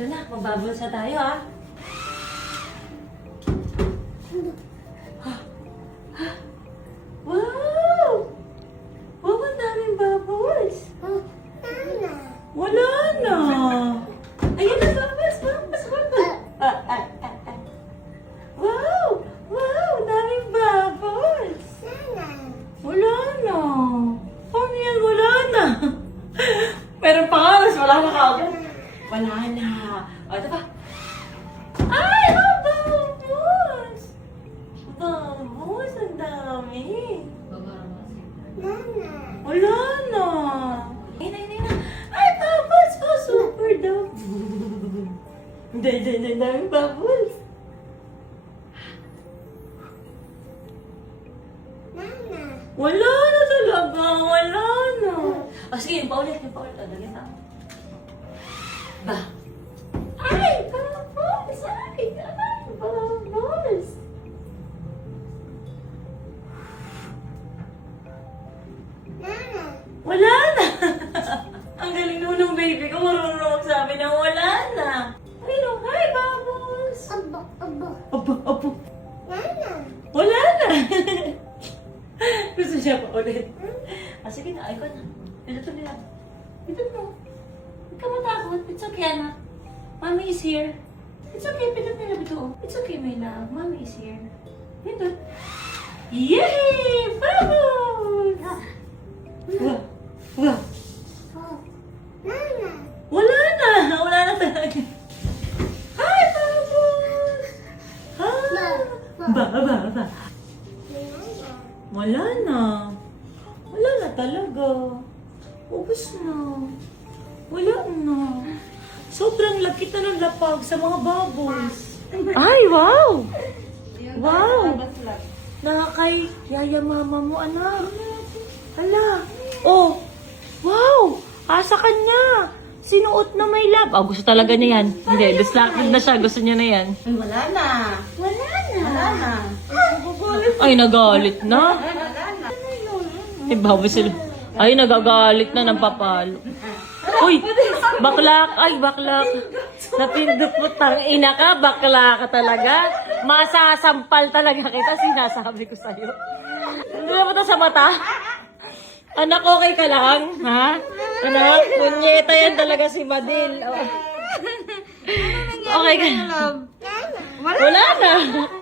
Ito na, magbabulsa tayo ha. Wow! Wow, ang daming bubbles. Wala na. Ayun na, bubbles. Wow! Wow, ang daming bubbles. Wala na. Paano yan? Wala na. Meron pa nga, mas wala na kaagad. Wala na. O, ito pa. Ay, bubbles! Bubbles, ang dami. Wala na. Ayun na. Ay, bubbles po, super daw. Hindi, daming bubbles. Wala na talaga, wala na. O sige, paulit. Lagyan na. Ba? Ay, bubbles! Ay, bubbles! Wala na! Ang galing naman ng baby ko, marunong magsabi na wala na. Ayun, hi, bubbles! Aba. Wala na! Gusto siya pa ulit. Sige na, ikaw na. Ito nila. Ito na. Huwag ka matakot. It's okay, anak. Mommy is here. It's okay, pinat nila ito. It's okay, my love. Mommy is here. Ito. Yay! Bubbles! Wow. Wala na talaga. Hi, bubbles! Hi! Ba. Wala na talaga. Ubus na. Wala na. Sobrang lakit na ng lapag sa mga bubbles. Ay, wow! Wow! Nakakay yaya mama mo, anak. Hala. Oh! Wow! Asa ka na. Sinuot na may lab. Oh, gusto talaga niya yan. Hindi, distracted na siya. Gusto niya na yan. Wala na. Ay, nagalit na. Eh, babo sila. Ay, nagagalit na ng papalo. Uy! Baklak! Ay, baklak! Napindot mo, tangina ka. Bakla ka talaga. Masasampal talaga kita. Sinasabi ko sa'yo. Hindi na mo to sa mata? Anak, okay ka lang? Ha? Anak, punyeta yan talaga si Madil. Oh. Okay ka lang? Wala na.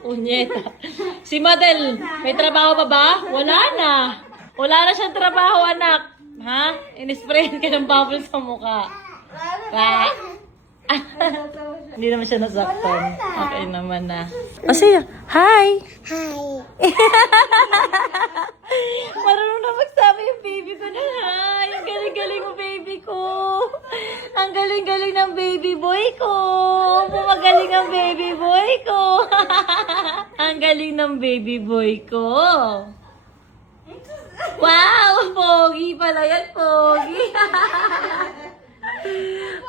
Punyeta. Si Madel, may trabaho pa ba? Wala na. Wala na siyang trabaho, anak. Ha? Inisprayan ka ng bubble sa mukha. Ha? Hindi naman siya nasaktan. Okay naman na. O siya, hi! Marunong na magsabi yung baby ko na hi. Ang galing-galing mo, baby ko. Ang galing-galing ng baby boy ko. Magaling ang baby boy ko. Ang galing ng baby boy ko. Wow! Pogi pala yan, pogi.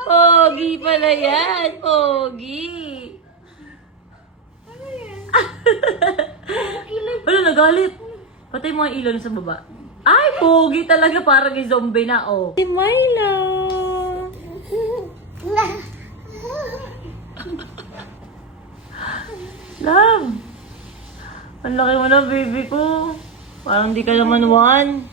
Pogi pala yan, pogi. Ano, nagalit? Patay mo ang ilaw sa baba. Ay, pogi talaga, parang yung zombie na, oh. Si Myla. Love. Ang laki mo na, baby ko. Parang di ka naman one.